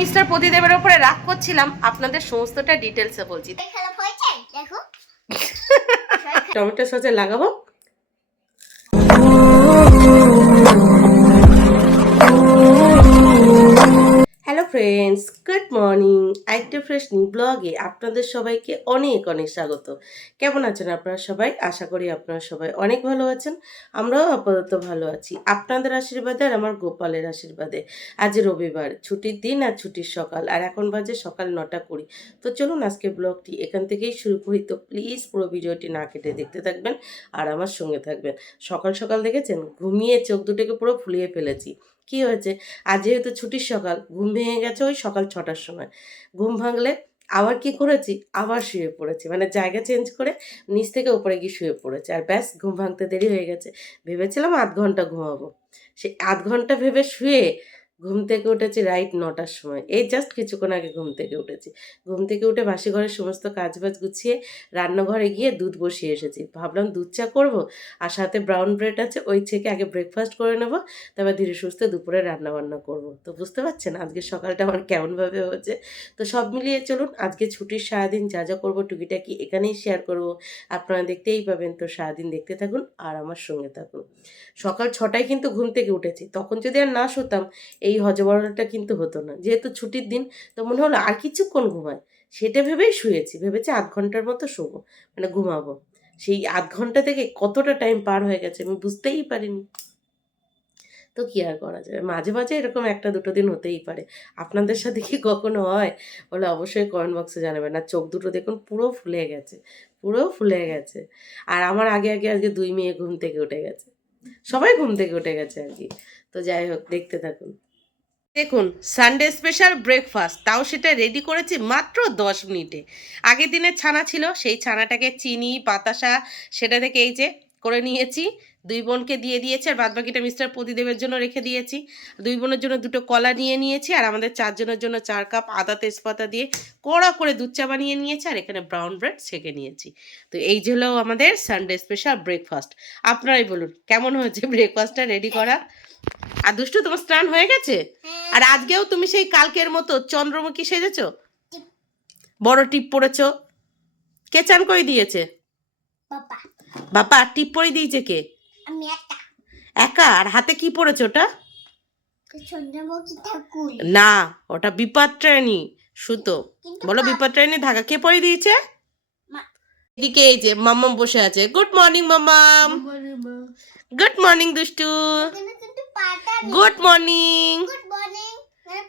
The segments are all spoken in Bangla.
মিস্টার প্রদীপের উপরে রাগ করছিলাম, আপনাদের সমস্তটা ডিটেলসে বলছি। দেখো টমেটো সসে লাগাবো। Hello friends, good morning. আরেকটা ফ্রেশ নিউ ব্লগে আপনাদের সবাইকে অনেক অনেক স্বাগত। কেমন আছেন আপনারা সবাই? আশা করি আপনারা সবাই অনেক ভালো আছেন। আমরাও আপাতত ভালো আছি আপনাদের আশীর্বাদে আর আমার গোপালের আশীর্বাদে। আজ রবিবার, ছুটির দিন আর ছুটির সকাল, আর এখন বাজে সকাল 9:20। তো চলুন আজকে ব্লগটি এখান থেকেই শুরু করি। তো প্লিজ পুরো ভিডিওটি না কেটে দেখতে থাকবেন আর আমার সঙ্গে থাকবেন। সকাল সকাল দেখেছেন, ঘুমিয়ে চোখ দুটোকে পুরো ফুলিয়ে ফেলেছি। কি হয়েছে, আজ যেহেতু ছুটির সকাল, ঘুম ভেঙে গেছে ওই সকাল 6টার সময়। ঘুম ভাঙলে আবার কি করেছি, আবার শুয়ে পড়েছি, মানে জায়গা চেঞ্জ করে নিচ থেকে উপরে গিয়ে শুয়ে পড়েছি। আর ব্যাস, ঘুম ভাঙতে দেরি হয়ে গেছে। ভেবেছিলাম আধ ঘন্টা ঘুমাবো, সে আধ ঘন্টা ভেবে শুয়ে ঘুম থেকে উঠেছি রাইট 9টার সময়। এই জাস্ট কিছুক্ষণ আগে ঘুম থেকে উঠেছি। ঘুম থেকে উঠে বাসি ঘরের সমস্ত কাজবাজ গুছিয়ে রান্নাঘরে গিয়ে দুধ বসিয়ে এসেছি। ভাবলাম দুধ চা করবো, আর সাথে ব্রাউন ব্রেড আছে, ওই থেকে আগে ব্রেকফাস্ট করে নেবো, তারপর ধীরে সুস্থে দুপুরে রান্নাবান্না করব। তো বুঝতে পারছেন আজকে সকালটা আমার কেমনভাবে হচ্ছে। তো সব মিলিয়ে চলুন আজকে ছুটির সারাদিন যা যা করবো টুকিটাকি এখানেই শেয়ার করব। আপনারা দেখতেই পাবেন। তো সারাদিন দেখতে থাকুন আর আমার সঙ্গে থাকুন। সকাল 6টায় কিন্তু ঘুম থেকে উঠেছি। তখন যদি আর না শুতাম এই হজবরলটা কিন্তু হতো না। যেহেতু ছুটির দিন, তো মনে হলো আর কিছুক্ষণ ঘুমায়, সেটা ভেবেই শুয়েছি। ভেবেছি আধ ঘন্টার মতো শোবো, মানে ঘুমাবো। সেই আধ ঘন্টা থেকে কতটা টাইম পার হয়ে গেছে আমি বুঝতেই পারিনি। তো কি আর করা যাবে, মাঝে মাঝে এরকম একটা দুটো দিন হতেই পারে। আপনাদের সাথে কি কখনো হয় বলে অবশ্যই কমেন্ট বক্সে জানাবেন। আর চোখ দুটো দেখুন পুরো ফুলে গেছে, পুরো ফুলে গেছে। আর আমার আগে আগে আজকে 2 মেয়ে ঘুম থেকে উঠে গেছে, সবাই ঘুম থেকে উঠে গেছে আর কি। তো যাই হোক, দেখতে থাকুন। দেখুন, সানডে স্পেশাল ব্রেকফাস্ট, তাও সেটা রেডি করেছি মাত্র 10 মিনিটে। আগের দিনের ছানা ছিল, সেই ছানাটাকে চিনি বাতাসা সেটা থেকে এই যে করে নিয়েছি। 2 বোনকে দিয়ে দিয়েছি, আর বাদবাকিটা মিস্টার প্রদীপের জন্য রেখে দিয়েছি। 2 বোনের জন্য 2টো কলা নিয়ে নিয়েছি, আর আমাদের 4 জনের জন্য 4 কাপ আদা তেজপাতা দিয়ে কড়া করে দুধ চা বানিয়ে নিয়েছি, আর এখানে ব্রাউন ব্রেড ছেঁকে নিয়েছি। তো এই যে হলো আমাদের সানডে স্পেশাল ব্রেকফাস্ট। আপনারাই বলুন কেমন হয়েছে ব্রেকফাস্টটা রেডি করা। আর দুষ্টু, তোমার স্নান হয়ে গেছে? আর আজকেও তুমি সেই কালকের মতো চন্দ্রমুখী সেজেছো, বড় টিপ পরেছো। কে চান করে দিয়েছে? বাবা বাবা টিপ পরে দিয়েছে কে? আমি একটা একা? আর হাতে কি পরেছো ওটা? চন্দ্রমুখী ঠাকুর না, ওটা বিপত্রায়ণী সুতো। কিন্তু বলো বিপত্রায়ণী ধাগা কে পরে দিয়েছে? এদিকে এই যে মাম্মাম বসে আছে। গুড মর্নিং মাম্মাম। গুড মর্নিং দুষ্টু। কিন্তু পাতা নেই। Good morning. গুড মর্নিং,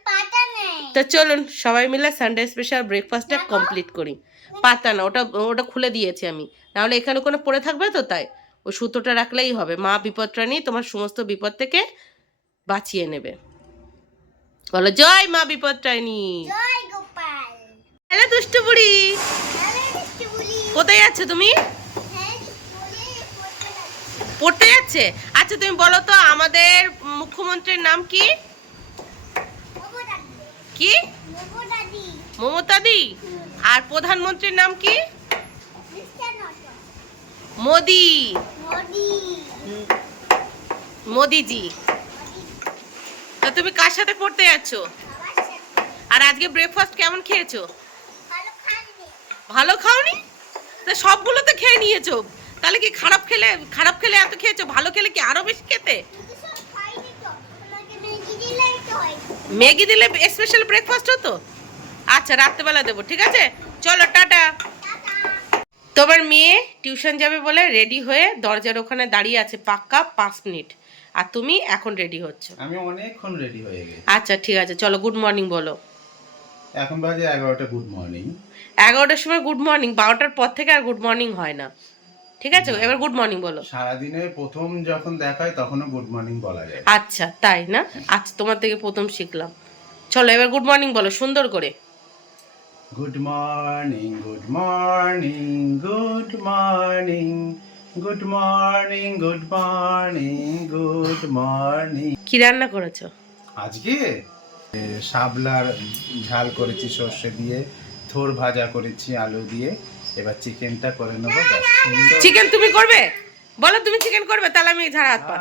পাতা নেই। তো চলুন সবাই মিলে সানডে স্পেশাল ব্রেকফাস্টটা কমপ্লিট করি। পাতা না, ওটা ওটা খুলে দিয়েছি আমি, নাহলে এখানে কোনো পড়ে থাকবে তো, তাই ওই সুতোটা রাখলেই হবে। মা বিপত্রাণী তোমার সমস্ত বিপদ থেকে বাঁচিয়ে নেবে। বলো জয় মা বিপত্রাণী। জয় গোপাল। হ্যালো দুষ্টু বুড়ি, হ্যালো মিষ্টি বলি। কোথায় যাচ্ছ তুমি? হ্যাঁ বলে পড়তে লাগছে। পড়তে যাচ্ছে? আচ্ছা তুমি বলো তো আমাদের মুখ্যমন্ত্রীর নাম কি? বাবু দাদি। কি? বাবু দাদি। মমতা দি। আর প্রধানমন্ত্রীর নাম কি? মিস্টার নটো। মোদি। মোদি। মোদিজি। তা তুমি কার সাথে পড়তে যাচ্ছ? বাবার সাথে। আর আজকে ব্রেকফাস্ট কেমন খেয়েছো? ভালো খাননি। ভালো খাওনি? তা সবগুলো তো খেয়ে নিয়েছো, তাহলে কি খারাপ খেলে এত খেয়েছো? ভালো খেলে কি আরো বেশি খেতে? কিন্তু সব খাইনি তো। আমাকে ম্যাগি দিলেই তো হয়। ম্যাগি দিলে স্পেশাল ব্রেকফাস্ট হতো? আচ্ছা রাত্রেবেলা দেবো, ঠিক আছে। চলো টাটা। টাটা। তোমার মেয়ে টিউশন যাবে বলে রেডি হয়ে দরজার ওখানে দাঁড়িয়ে আছে পাক্কা 5 মিনিট, আর তুমি এখন রেডি হচ্ছ। আমি অনেকক্ষণ রেডি হয়ে গেছি। আচ্ছা ঠিক আছে, চলো গুড মর্নিং বলো। এখন বাজে 11টা। Good morning. 11টার সময় গুড মর্নিং, 12টার পর থেকে আর গুড মর্নিং হয় না, ঠিক আছে। এবার গুড মর্নিং বলো। সারাদিনের প্রথম যখন দেখা হয় তখনও গুড মর্নিং বলা যায়। আচ্ছা তাই না? আচ্ছা তোমার থেকে প্রথম শিখলাম। চলো এবার গুড মর্নিং বলো সুন্দর করে। Good morning, good morning, good morning, good morning, good morning, good morning. কি রান্না করেছো আজকে শাপলার ঝাল করেছি সর্ষে দিয়ে, থোর ভাজা করেছি আলু দিয়ে। এবার চিকেনটা করে নেবো। চিকেন তুমি করবে? বলো তুমি চিকেন করবে, তাহলে আমি ঝাড়া হাত পা।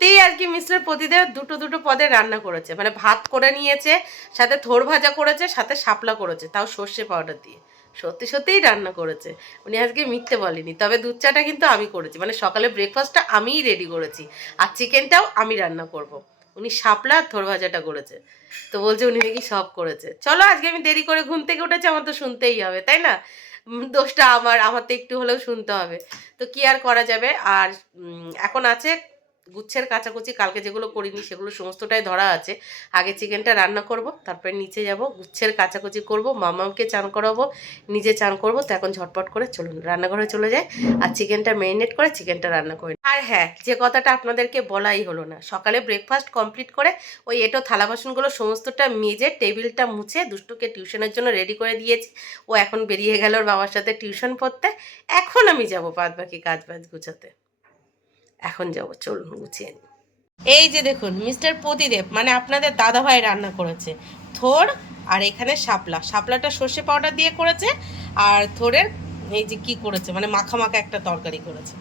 তেই আর কি মিস্টার প্রতিদেব দুটো দুটো পদের রান্না করেছে, মানে ভাত করে নিয়েছে, সাথে থোড় ভাজা করেছে, সাথে শাপলা করেছে, তাও সর্ষে পাউডার দিয়ে। সত্যি সত্যিই রান্না করেছে, উনি আজকে মিথ্যে বলেনি। তবে দুধ চাটা কিন্তু আমি করেছি, মানে সকালে ব্রেকফাস্টটা আমিই রেডি করেছি, আর চিকেনটাও আমি রান্না করব। উনি শাপলা আর থোড় ভাজাটা করেছে, তো বলছে উনি নাকি সব করেছে। চলো, আজকে আমি দেরি করে ঘুম থেকে উঠেছি, আমার তো শুনতেই হবে, তাই না? দোষটা আমার তো একটু হলেও শুনতে হবে, তো কি আর করা যাবে। আর এখন আছে গুচ্ছের কাচাকুচি, কালকে যেগুলো করিনি সেগুলো সমস্তটাই ধরা আছে। আগে চিকেনটা রান্না করব, তারপরে নিচে যাব, গুচ্ছের কাচাকুচি করব, মামাকে চান করাবো, নিজে চান করব। তো এখন ঝটপট করে চলুন রান্নাঘরে চলে যায়, আর চিকেনটা ম্যারিনেট করে চিকেনটা রান্না করি। আর হ্যাঁ, যে কথাটা আপনাদেরকে বলাই হলো না, সকালে ব্রেকফাস্ট কমপ্লিট করে ওই এটো থালা বাসনগুলো সমস্তটা মেজে টেবিলটা মুছে দুষ্টুকে টিউশনের জন্য রেডি করে দিয়েছি। ও এখন বেরিয়ে গেল ওর বাবার সাথে টিউশন পড়তে। এখন আমি যাব বাদ বাকি কাজ বাজ গুছাতে। এখন যাবো, চলুন গুছিয়ে নিই। এই যে দেখুন, মিস্টার প্রতিদেব মানে আপনাদের দাদাভাই রান্না করেছে থোড়, আর এখানে শাপলা। শাপলাটা সর্ষে পাউডার দিয়ে করেছে, আর থোড়ের এই যে কি করেছে, মানে মাখা মাখা একটা তরকারি করেছে।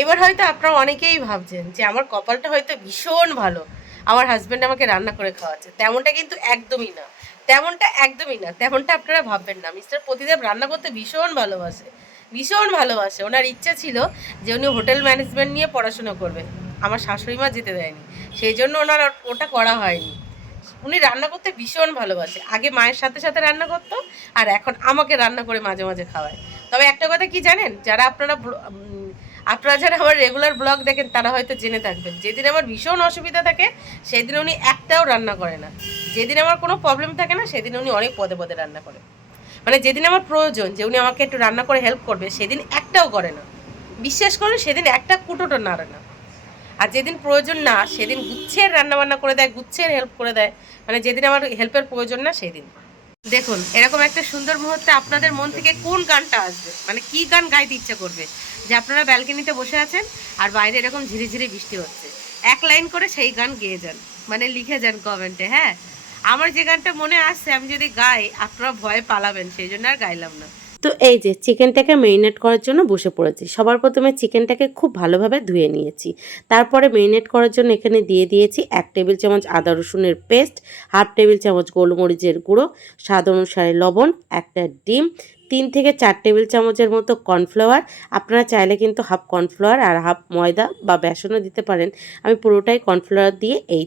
এবার হয়তো আপনারা অনেকেই ভাবছেন যে আমার কপালটা হয়তো ভীষণ ভালো, আমার হাজব্যান্ড আমাকে রান্না করে খাওয়াচ্ছে। তেমনটা কিন্তু একদমই না, তেমনটা একদমই না, তেমনটা আপনারা ভাববেন না। মিস্টার প্রতিদেব রান্না করতে ভীষণ ভালোবাসে, ভীষণ ভালোবাসে। ওনার ইচ্ছা ছিল যে উনি হোটেল ম্যানেজমেন্ট নিয়ে পড়াশোনা করবে, আমার শাশুড়ি মা যেতে দেয়নি, সেই জন্য ওনার ওটা করা হয়নি। উনি রান্না করতে ভীষণ ভালোবাসে, আগে মায়ের সাথে সাথে রান্না করতো, আর এখন আমাকে রান্না করে মাঝে মাঝে খাওয়ায়। তবে একটা কথা কি জানেন, যারা আপনারা যারা আমার রেগুলার ব্লগ দেখেন তারা হয়তো জেনে থাকবেন, যেদিন আমার ভীষণ অসুবিধা থাকে সেদিন উনি একটাও রান্না করে না, যেদিন আমার কোনো প্রবলেম থাকে না সেদিন উনি অনেক পদে পদে রান্না করে। মানে যেদিন আমার প্রয়োজন যে উনি আমাকে একটু রান্না করে হেল্প করবে, সেদিন একটাও করে না, বিশ্বাস করুন, সেদিন একটা কুটোটো নাড়ে না। আর যেদিন প্রয়োজন না সেদিন গুচ্ছের রান্নাবান্না করে দেয়, গুচ্ছের হেল্প করে দেয়, মানে যেদিন আমার হেল্পের প্রয়োজন না সেদিন। দেখুন, এরকম একটা সুন্দর মুহূর্তে আপনাদের মন থেকে কোন গানটা আসবে, মানে কি গান গাইতে ইচ্ছা করবে, যে আপনারা ব্যালকনিতে বসে আছেন আর বাইরে এরকম ঝিরিঝিরি বৃষ্টি হচ্ছে, এক লাইন করে সেই গান গেয়ে যান, মানে লিখে যান কমেন্টে। হ্যাঁ, আমার যে গানটা মনে আসছে আমি যদি গাই আপনারা ভয়ে পালাবেন, সেই জন্য আর গাইলাম না। তো এই যে চিকেনটাকে মেরিনেট করার জন্য বসে পড়েছি। সবার প্রথমে চিকেনটাকে খুব ভালোভাবে ধুয়ে নিয়েছি, তারপরে মেরিনেট করার জন্য এখানে দিয়ে দিয়েছি 1 টেবিল চামচ আদা রসুনের পেস্ট, হাফ টেবিল চামচ গোলমরিচের গুঁড়ো, স্বাদ অনুসারে লবণ, একটা ডিম, 3 থেকে 4 টেবিল চামচের মতো কর্নফ্লাওয়ার। আপনারা চাইলে কিন্তু হাফ কর্নফ্লাওয়ার আর হাফ ময়দা বা বেসনও দিতে পারেন। আমি পুরোটাই কর্নফ্লাওয়ার দিয়ে এই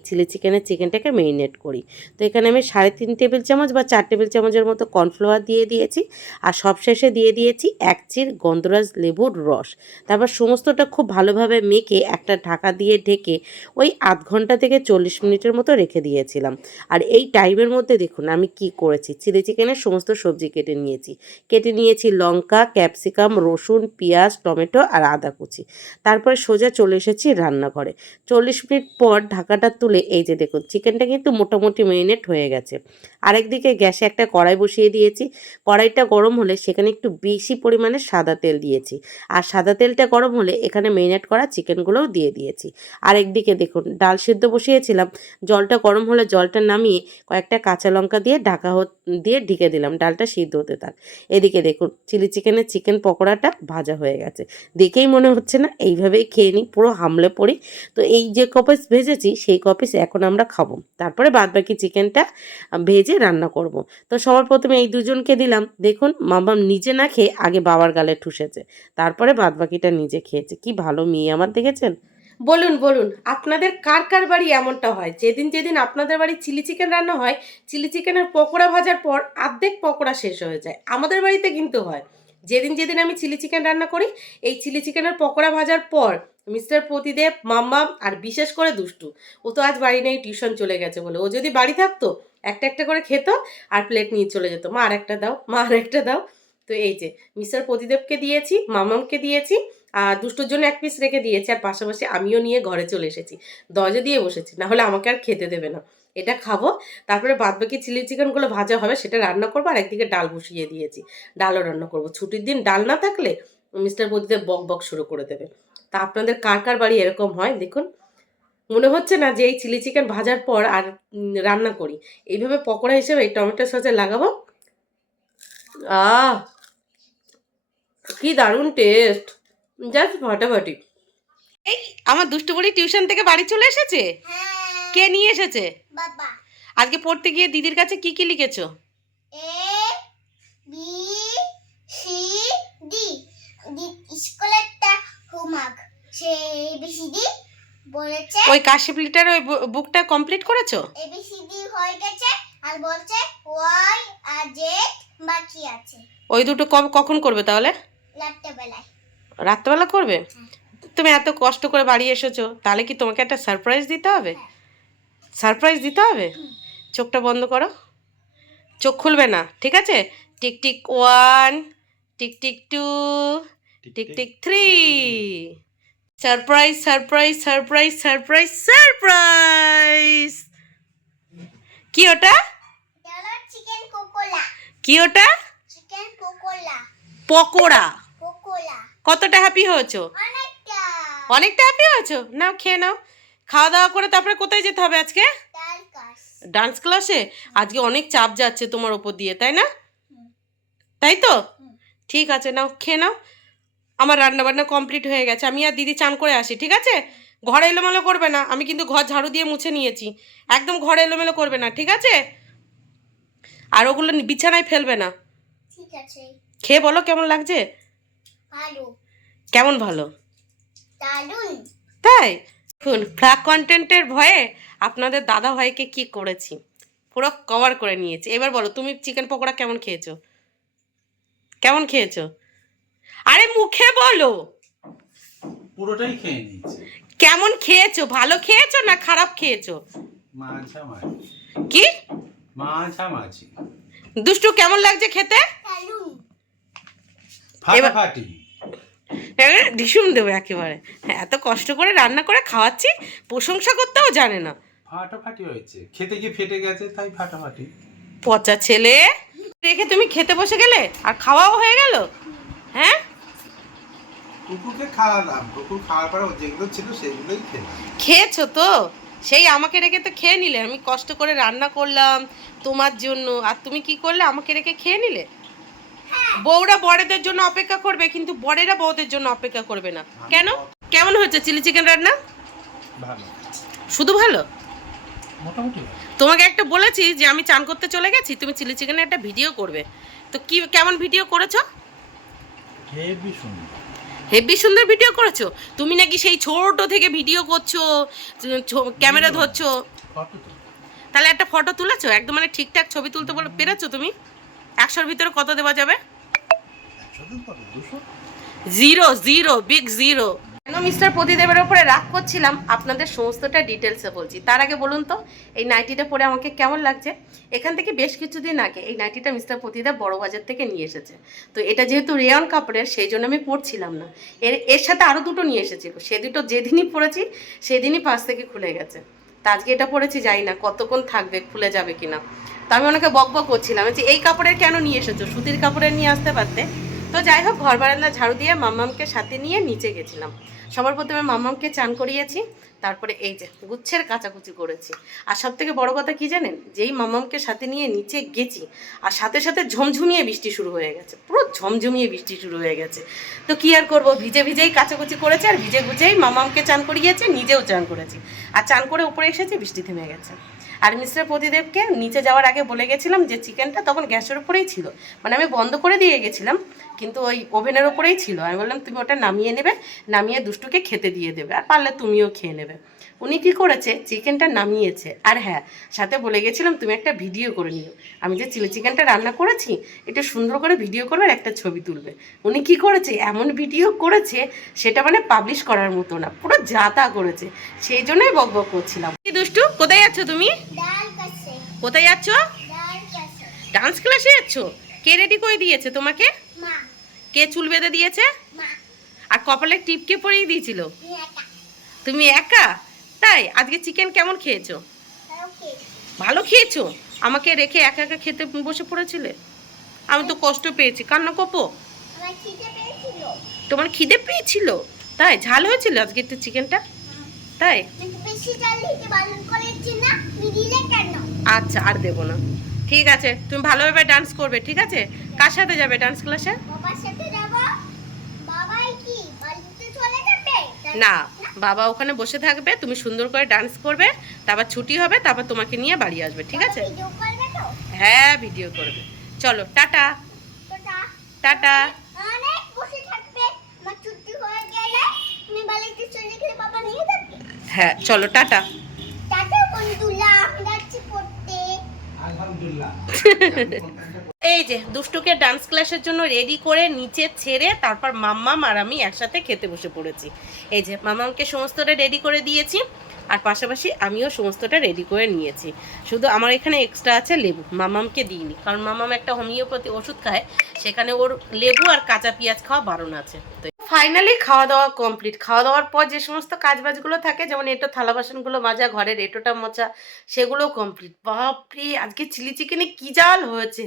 চিকেনটাকে মেরিনেট করি। তো এখানে আমি 3.5 টেবিল চামচ বা 4 টেবিল চামচের মতো কর্নফ্লাওয়ার দিয়ে দিয়েছি, আর সবশেষে দিয়ে দিয়েছি 1 চির গন্ধরাজ লেবুর রস। তারপর সমস্তটা খুব ভালোভাবে মেখে একটা ঢাকা দিয়ে ঢেকে ওই আধ ঘন্টা থেকে 40 মিনিটের মতো রেখে দিয়েছিলাম। আর এই টাইমের মধ্যে দেখুন আমি কি করেছি, চিকেনের সমস্ত সবজি কেটে নিয়েছি লঙ্কা, ক্যাপসিকাম, রসুন, পেঁয়াজ, টমেটো আর আদা কুচি। তারপরে সোজা চলে এসেছি রান্নাঘরে। 40 মিনিট পর ঢাকাটা তুলে এই যে দেখুন চিকেনটা কিন্তু মোটামুটি মেরিনেট হয়ে গেছে। আরেকদিকে গ্যাসে একটা কড়াই বসিয়ে দিয়েছি। কড়াইটা গরম হলে সেখানে একটু বেশি পরিমাণে সাদা তেল দিয়েছি, আর সাদা তেলটা গরম হলে এখানে মেরিনেট করা চিকেনগুলোও দিয়ে দিয়েছি। আরেকদিকে দেখুন ডাল সিদ্ধ বসিয়েছিলাম, জলটা গরম হলে জলটা নামিয়ে কয়েকটা কাঁচা লঙ্কা দিয়ে দিয়ে ঢেকে দিলাম, ডালটা সিদ্ধ হতে থাক। এদিকে দেখুন চিকেন পকোড়াটা ভাজা হয়ে গেছে। দেখেই মনে হচ্ছে না এইভাবেই খেয়ে নিই, পুরো হামলে পড়ি। তো এই যে কপিস ভেজেছি সেই কপিস এখন আমরা খাবো, তারপরে বাদবাকি চিকেনটা ভেজে রান্না করব। তো সবার প্রথমে এই দুজনকে দিলাম। দেখুন মামাম নিজে না খেয়ে আগে বাবার গালে ঠুসেছে, তারপরে বাদবাকিটা নিজে খেয়েছে। কি ভালো মেয়ে আমার, দেখেছেন? বলুন বলুন, আপনাদের কার কার বাড়ি এমনটা হয়, যেদিন যেদিন আপনাদের বাড়ি চিকেন রান্না হয়, চিকেনের পকোড়া ভাজার পর অর্ধেক পকোড়া শেষ হয়ে যায়। আমাদের বাড়িতে কিন্তু হয়, যেদিন যেদিন আমি চিকেন রান্না করি, এই চিকেনের পকোড়া ভাজার পর মিস্টার প্রতিদেব, মাম্মাম আর বিশেষ করে দুষ্টু, ও তো আজ বাড়ি নেই, টিউশন চলে গেছে বলে, ও যদি বাড়ি থাকতো একটা একটা করে খেত আর প্লেট নিয়ে চলে যেত, মা আরেকটা দাও, মা আরেকটা দাও। তো এই যে মিস্টার প্রতিদেবকে দিয়েছি, মামামকে দিয়েছি, আর দুষ্টুর জন্য 1 পিস রেখে দিয়েছি, আর পাশাপাশি আমিও নিয়ে ঘরে চলে এসেছি, দরজা দিয়ে বসেছি, না হলে আমাকে আর খেতে দেবে না। এটা খাবো, তারপরে বাদবাকি চিকেনগুলো ভাজা হবে সেটা রান্না করবো, আর একদিকে ডাল বসিয়ে দিয়েছি, ডালও রান্না করবো। ছুটির দিন ডাল না থাকলে মিস্টার প্রতিদেব বক বক শুরু করে দেবে। তা আপনাদের কার কার বাড়ি এরকম হয় দেখুন। মনে হচ্ছে না যে এই চিকেন ভাজার পর আর রান্না করি, এইভাবে পকোড়া হিসেবে টমেটো সসে লাগাবো। আহ, কি দারুণ টেস্ট, জাস্ট ফাটাফাটি। এই আমার দুষ্টু বুড়ি টিউশন থেকে বাড়ি চলে এসেছে। হ্যাঁ কে নিয়ে এসেছে? বাবা আজকে পড়তে গিয়ে দিদির কাছে কি কি লিখেছো? A B C D স্কুলেরটা homework say ABCD বলেছে ওই কাশিপ লিটার ওই বুকটা কমপ্লিট করেছো? এবিসিডি হয়ে গেছে আর বলছে ওয়াই আর জেড বাকি আছে ওই দুটো কখন করবে তাহলে? রাত্রেবেলায়। রাত্রেবেলা করবে? তুমি এত কষ্ট করে বাড়ি এসেছো, তাহলে কি তোমাকে একটা সারপ্রাইজ দিতে হবে? সারপ্রাইজ দিতে হবে। চোখটা বন্ধ করো, চোখ খুলবে না, ঠিক আছে? Tick tick 1, tick tick 2, tick tick 3। Surprise surprise surprise surprise surprise. কি ওটা? চলো চিকেন কোকোলা। কি ওটা? চিকেন কোকোলা। পকোড়া। কোকোলা। কতটা হ্যাপি হয়েছো? অনেকটা। অনেকটা হ্যাপি হয়েছো? নাও খেয়ে নাও। খাওয়া দাওয়া করে তারপরে কোথায় যেতে হবে আজকে? ডালকাস। ডান্স ক্লাসে? আজকে অনেক চাপ যাচ্ছে তোমার ওপর দিয়ে, তাই না? তাই তো? ঠিক আছে, নাও খেয়ে নাও। আমার রান্না বান্না কমপ্লিট হয়ে গেছে, আমি আর দিদি চান করে আসি, ঠিক আছে? ঘর এলোমেলো করবে না, আমি কিন্তু ঘর ঝাড়ু দিয়ে মুছে নিয়েছি। একদম ঘর এলোমেলো করবে না, ঠিক আছে? আর ওগুলো বিছানায় ফেলবে না। ঠিক আছে। খেয়ে বলো কেমন লাগছে? ভালো। কেমন ভালো? দারুণ। তাই? দেখুন, ফ্ল্যাগ কন্টেন্টের ভয়ে আপনাদের দাদা ভাইকে কি করেছি, পুরো কভার করে নিয়েছি। এবার বলো তুমি চিকেন পকোড়া কেমন খেয়েছো? কেমন খেয়েছো? আরে মুখে বলো পুরোটাই খেয়ে নিয়েছি। কেমন খেয়েছো, ভালো খেয়েছো না খারাপ খেয়েছো? মাঝামাঝি। কি? মাঝামাঝি। দুষ্টু কেমন লাগছে খেতে? দারুণ। ফাটাফাটি। ঢিসুম দেবো একেবারে। হ্যাঁ, এত কষ্ট করে রান্না করে খাওয়াচ্ছি, প্রশংসা করতেও জানে না। ফাটাফাটি হয়েছে, খেতে গিয়ে ফেটে গেছে তাই ফাটাফাটি। পচা ছেলে, রেখে তুমি খেতে বসে গেলে আর খাওয়াও হয়ে গেল। হ্যাঁ, কুকুরকে খাওয়ালাম, কুকুর খাওয়ার পরে যেগুলো ছিল সেগুলোই খেলাম। খেয়েছো তো? সেই আমাকে রেখে তো খেয়ে নিলে। আমি কষ্ট করে রান্না করলাম তোমার জন্য, আর তুমি কি করলে? আমাকে রেখে খেয়ে নিলে। বউরা বড়দের জন্য অপেক্ষা করবে, কিন্তু বড়েরা বউদের জন্য অপেক্ষা করবে না। কেন? কেমন হয়েছে চিলি চিকেন রান্না? ভালো, শুধু ভালো? মোটামুটি ভালো। তোমাকে একটা বলেছি যে আমি চান করতে চলে গেছি, তুমি চিলি চিকেনের একটা ভিডিও করবে। তো কি কেমন ভিডিও করেছো? হেভি সুন্দর। হেভি সুন্দর ভিডিও করেছো। তুমি নাকি সেই ছোট থেকে ভিডিও করছো, ক্যামেরা ধরছো। ফটো তো তাহলে একটা ফটো তুলেছো? একদম মানে ঠিকঠাক ছবি তুলতে বলে পেরেছো তুমি? 100-র ভিতরে কত দেওয়া যাবে? 100 কত 200? Zero, zero, big zero. কেন মিস্টার প্রদীপের ওপরে রাগ করছিলাম আপনাদের সমস্তটা ডিটেলসে বলছি। তার আগে বলুন তো, এই নাইটিটা পরে আমাকে কেমন লাগছে? এখান থেকে বেশ কিছুদিন আগে এই নাইটিটা মিস্টার প্রদীপ বড় বাজার থেকে নিয়ে এসেছে। তো এটা যেহেতু রেয়ন কাপড়ের, সেই জন্য আমি পরছিলাম না। এর সাথে আরও দুটো নিয়ে এসেছিল, সে দুটো যেদিনই পরেছি সেদিনই পাশ থেকে খুলে গেছে। তা আজকে এটা পরেছি, যাই না কতক্ষণ থাকবে, খুলে যাবে কিনা। তো আমি ওনাকে বকবক করছিলাম যে এই কাপড়ের কেন নিয়ে এসেছো, সুতির কাপড়ের নিয়ে আসতে পারতে। তো যাই হোক, ঘর বারান্দা ঝাড়ু দিয়ে মাম্মামকে সাথে নিয়ে নিচে গেছিলাম। সবার প্রথমে মাম্মামকে চান করিয়েছি, তারপরে এই যে গুচ্ছের কাচাকুচি করেছি। আর সব থেকে বড় কথা কি জানেন? যেই মাম্মামকে সাথে নিয়ে নিচে গেছি, আর সাথে সাথে ঝমঝমিয়ে বৃষ্টি শুরু হয়ে গেছে, পুরো ঝমঝমিয়ে বৃষ্টি শুরু হয়ে গেছে। তো কি আর করবো, ভিজে ভিজেই কাচাকুচি করেছি, আর ভিজে ভিজেই মাম্মামকে চান করিয়েছি, নিজেও চান করেছি। আর চান করে উপরে এসেছি, বৃষ্টি থেমে গেছে। আর মিস্টার প্রদীপকে নিচে যাওয়ার আগে বলে গেছিলাম যে চিকেনটা তখন গ্যাসের উপরেই ছিল, মানে আমি বন্ধ করে দিয়ে গেছিলাম, কিন্তু ওই ওভেনের ওপরেই ছিল। আমি বললাম তুমি ওটা নামিয়ে নেবে, নামিয়ে দুষ্টুকে খেতে দিয়ে দেবে, আর পারলে তুমিও খেয়ে নেবে। উনি কী করেছে, চিকেনটা নামিয়েছে। আর হ্যাঁ, সাথে বলে গেছিলাম তুমি একটা ভিডিও করে নিও, আমি যে চিলি চিকেনটা রান্না করেছি এটা সুন্দর করে ভিডিও করবে আর একটা ছবি তুলবে। উনি কি করেছে, এমন ভিডিও করেছে সেটা মানে পাবলিশ করার মতো না, পুরো যাতা করেছে। সেই জন্যই বকবক করছিলাম। কি দুষ্টু, কোথায় যাচ্ছ তুমি? ডালকাসে। কোথায় যাচ্ছ? ডালকাসে। ডান্স ক্লাসে যাচ্ছ? কে রেডি করে দিয়েছে তোমাকে? মা। কে চুল বেঁধে দিয়েছে? মা। আর কপালে টিপ কে পরিয়ে দিয়েছিল? একা। তুমি একা? তাই? আজকে চিকেন কেমন খেয়েছো? ওকে। ভালো খেয়েছো? আমাকে রেখে একা একা খেতে বসে পড়েছিলে? আমি তো কষ্ট পেয়েছি, কান্না কপো। আমার খিদে পেয়েছিল। তোমার খিদে পেয়েছিল? তাই? ঝাল হয়েছিল আজকে একটু চিকেনটা? তাই? কিন্তু বেশি ডাল দিতে বারণ করেছি না, দিলে কেন? আচ্ছা, আর দেবো না। ঠিক আছে, তুমি ভালোভাবে ডান্স করবে, ঠিক আছে? কার সাথে যাবে ডান্স ক্লাসে? বাবার সাথে যাব। বাবাই কি বাড়িতে চলে যাবে? না, না? বাবা ওখানে বসে থাকবে, তুমি সুন্দর করে ডান্স করবে, তারপর ছুটি হবে, তারপর তোমাকে নিয়ে বাড়ি আসবে, ঠিক আছে? ভিডিও করবে তো? হ্যাঁ ভিডিও করবে। চলো টাটা। তো টাটা। অনেক বসে থাকবে, আমার ছুটি হয়ে গেলে তুমি বাড়িতে চলে গেলে বাবা নিয়ে যাবে। হ্যাঁ চলো টাটা। টাটা বন্ধুরা, আমি যাচ্ছি পড়তে। আলহামদুলিল্লাহ। এই যে দুষ্টুকে ডান্স ক্লাসের জন্য রেডি করে নিচে ছেড়ে তারপর মাম্মাম আর আমি একসাথে খেতে বসে পড়েছি। এই যে মাম্মামকে সমস্তটা রেডি করে দিয়েছি, আর পাশাপাশি আমিও সমস্তটা রেডি করে নিয়েছি। শুধু আমার এখানে এক্সট্রা আছে লেবু, মাম্মামকে দিইনি, কারণ মাম্মাম একটা হোমিওপ্যাথি ওষুধ খায়, সেখানে ওর লেবু আর কাঁচা পেঁয়াজ খাওয়া বারণ আছে। তো ফাইনালি খাওয়া দাওয়া কমপ্লিট। খাওয়া দাওয়ার পর যে সমস্ত কাজবাজগুলো থাকে, যেমন এটো থালা বাসনগুলো মাজা, ঘরের এটোটা মোছা, সেগুলোও কমপ্লিট। বাপরে আজকে চিলি চিকেনে কি ঝাল হয়েছে!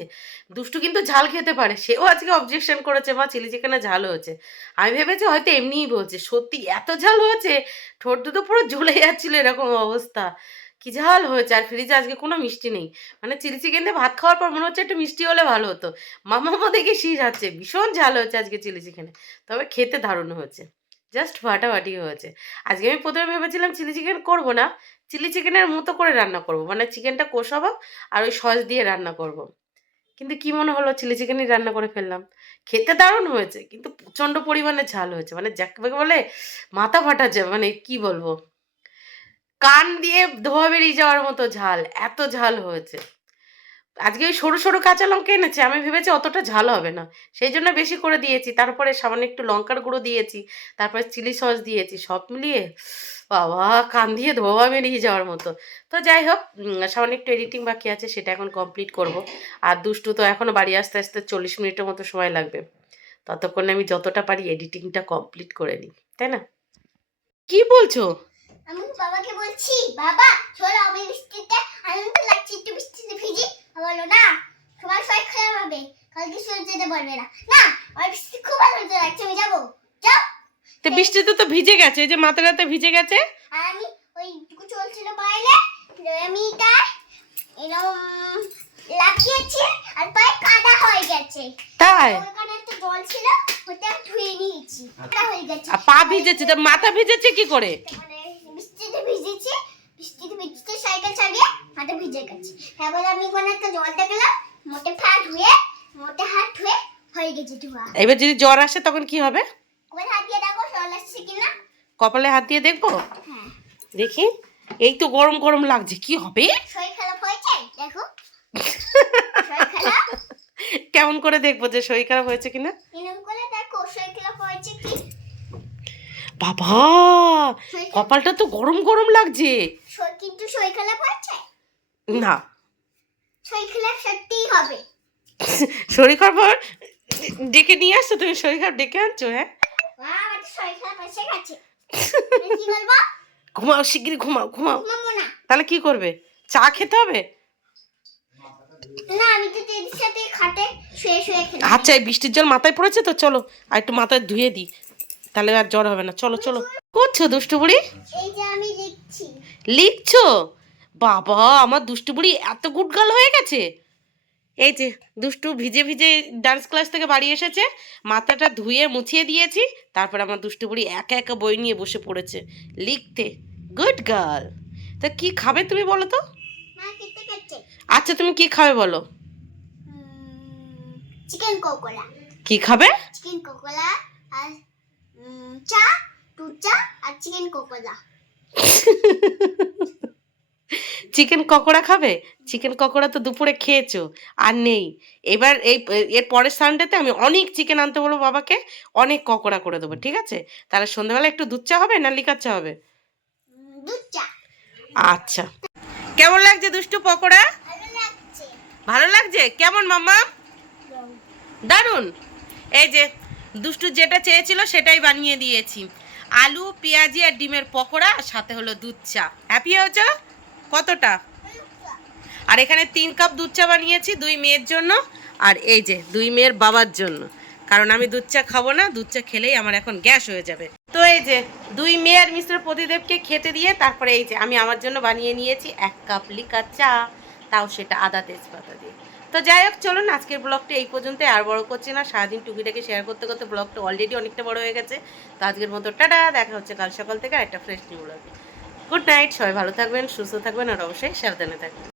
দুষ্টু কিন্তু ঝাল খেতে পারে, সেও আজকে অবজেকশন করেছে, মা চিলি চিকেনে ঝাল হয়েছে। আমি ভেবেছি হয়তো এমনিই বলছে, সত্যি এত ঝাল হয়েছে, ঠোঁট দুটো পুরো জ্বলে যাচ্ছিল, এরকম অবস্থা। কি ঝাল হয়েছে! আর ফ্রিজে আজকে কোনো মিষ্টি নেই, মানে চিলি চিকেন দিয়ে ভাত খাওয়ার পর মনে হচ্ছে একটু মিষ্টি হলে ভালো হতো। মামা দেখে শীষ আছে, ভীষণ ঝাল হয়েছে আজকে চিলি চিকেনে, তবে খেতে দারুণ হয়েছে, জাস্ট ফাটাফাটি হয়েছে। আজকে আমি প্রথমে ভেবেছিলাম চিলি চিকেন করবো না, চিলি চিকেনের মতো করে রান্না করব, মানে চিকেনটা কষাবো আর ওই সস দিয়ে রান্না করব। কিন্তু কি মনে হলো চিলি চিকেনই রান্না করে ফেললাম। খেতে দারুণ হয়েছে, কিন্তু প্রচণ্ড পরিমাণে ঝাল হয়েছে, মানে যাকে বলে মাথা ফাটাচ্ছে, মানে কি বলবো, কান দিয়ে ধোয়া বেরিয়ে যাওয়ার মতো ঝাল, এত ঝাল হয়েছে। আজকে ওই সরু সরু কাঁচা লঙ্কা এনেছে, আমি ভেবেছি অতটা ঝাল হবে না, সেই জন্য বেশি করে দিয়েছি। তারপরে সামান্য একটু লঙ্কার গুঁড়ো দিয়েছি, তারপরে চিলি সস দিয়েছি, সব মিলিয়ে বাবা কান দিয়ে ধোয়া বেরিয়ে যাওয়ার মতো। তো যাই হোক, সামান্য একটু এডিটিং বাকি আছে, সেটা এখন কমপ্লিট করব। আর দুষ্টু তো এখনও বাড়ি আসতে আসতে 40 মিনিটের মতো সময় লাগবে, ততক্ষণে আমি যতটা পারি এডিটিংটা কমপ্লিট করে নিই, তাই না? কি বলছো? আমি বাবাকে বলছি, বাবা চলো আমি বৃষ্টিতে আনন্দ লাগছে, একটু বৃষ্টিতে ভিজি। বলো না, তোমার শরীর খারাপ হবে, কালকে স্কুলে যেতে পারবে না। না, আমার বৃষ্টি খুব আনন্দ লাগছে, আমি যাবো। যাও। তো বৃষ্টিতে তো ভিজে গেছে, এই যে মাথাটাতে ভিজে গেছে। আর আমি ওইটুকু চলছিল বাইরে, আমি তার এরকম লাগিয়েছি, আর পায়ে কাদা হয়ে গেছে। তাই? ওখানে একটা জল ছিল, ওটা ধুয়ে নিয়েছি, কাদা হয়ে গেছে। আর পা ভিজেছে, তো মাথা ভিজেছে কি করে? মানে বৃষ্টিতে ভিজেছি, বৃষ্টিতে ভিজতে সাইকেল চালিয়ে হাতে ভিজে গেছে। তারপর আমি ওখানে একটা জলটা গেলাম, মোটে হাত ধুয়ে হয়ে গেছে ধোয়া। এবার যদি জ্বর আসে তখন কি হবে? ওখানে হাত দিয়ে দেখো জল আসছে কিনা। কপালে হাত দিয়ে দেখবো, হ্যাঁ, দেখি। এই তো গরম গরম লাগছে, কি হবে? শরীর খারাপ হয়েছে দেখো, শরীর খারাপ। কেমন করে দেখবো যে শরীর খারাপ হয়েছে কিনা? এরকম করে দেখো শরীর খারাপ হয়েছে কি। বাবা শরীর খারাপ- কপালটা তো গরম গরম লাগছে। কিন্তু শরীর খারাপ হয়েছে, না, শরীর খারাপ সত্যিই হবে। শরীর খারাপ ডেকে নিয়ে আসছো তুমি, শরীর খারাপ ডেকে আনছো? হ্যাঁ আমার তো শরীর খারাপ এসে গেছে, কি বলবো? ঘুমাও, শিগগিরই ঘুমাও ঘুমাও। ঘুমাবো না। তাহলে কি করবে? চা খেতে হবে? না, আমি তো দিদির সাথে খাটে শুয়ে শুয়ে খেলি। আচ্ছা, এই বৃষ্টির জল মাথায় পড়েছে তো, চলো আর একটু মাথায় ধুয়ে দিই, তাহলে আর জ্বর হবে না। চলো চলো। করছো দুষ্টু বুড়ি? এই যে আমি লিখছি। লিখছো? বাবা আমার দুষ্টু বুড়ি এত গুটগাল হয়ে গেছে। এই যে দুষ্টু ভিজে ভিজে ডান্স ক্লাস থেকে বাড়ি এসেছে, মাথাটা ধুয়ে মুছিয়ে দিয়েছি, তারপর আমার দুষ্টু বুড়ি একা একা বই নিয়ে বসে পড়েছে লিখতে। Good girl. তা কি খাবে তুমি বলো তো? মা খেতে খাচ্ছে আচ্ছা তুমি কি খাবে বলো? চিকেন কোকোলা। কি খাবে? চিকেন কোকোলা আর চা, দুধ চা আর চিকেন কোকোলা। চিকেন পকোড়া খাবে? চিকেন পকোড়া তো দুপুরে খেয়েছো, আর নেই। এবার এর পরের সানডেতে আমি অনেক চিকেন আনতে বলবো বাবাকে, অনেক পকোড়া করে দেবো, ঠিক আছে? তাহলে সন্ধ্যাবেলা একটু দুধ চা হবে না লিকার চা হবে? দুধ চা। আচ্ছা, কেমন লাগছে দুষ্টু পকোড়া? ভালো লাগছে। ভালো লাগছে? কেমন মাম্মা? দারুণ। এই যে দুষ্টু যেটা চেয়েছিল সেটাই বানিয়ে দিয়েছি, আলু পেঁয়াজি আর ডিমের পকোড়া, আর সাথে হলো দুধ চা। হ্যাপি হয়েছ? কতটা? আর এখানে 3 কাপ দুধ চা বানিয়েছি 2 মেয়ের জন্য, আর এই যে 2 মেয়ের বাবার জন্য, কারণ আমি দুধ চা খাবো না, দুধ চা খেলেই আমার এখন গ্যাস হয়ে যাবে। তো এই যে 2 মেয়ে আর মিস্টার প্রদীপকে খেতে দিয়ে তারপরে এই যে আমি আমার জন্য বানিয়ে নিয়েছি 1 কাপ লিকার চা। তাও সেটা আদা তেজপাতা দিয়ে। তো যাই হোক, চলুন আজকের ব্লগটা এই পর্যন্ত, আর বড় করছি না। সারাদিন টুকিটাকে শেয়ার করতে করতে ব্লগটা অলরেডি অনেকটা বড় হয়ে গেছে। তো আজকের মতো টাটা, দেখা হচ্ছে কাল সকাল থেকে একটা ফ্রেশ নিউ ব্লগে। গুড নাইট, সবাই ভালো থাকবেন, সুস্থ থাকবেন, আর অবশ্যই সাবধানে থাকবেন।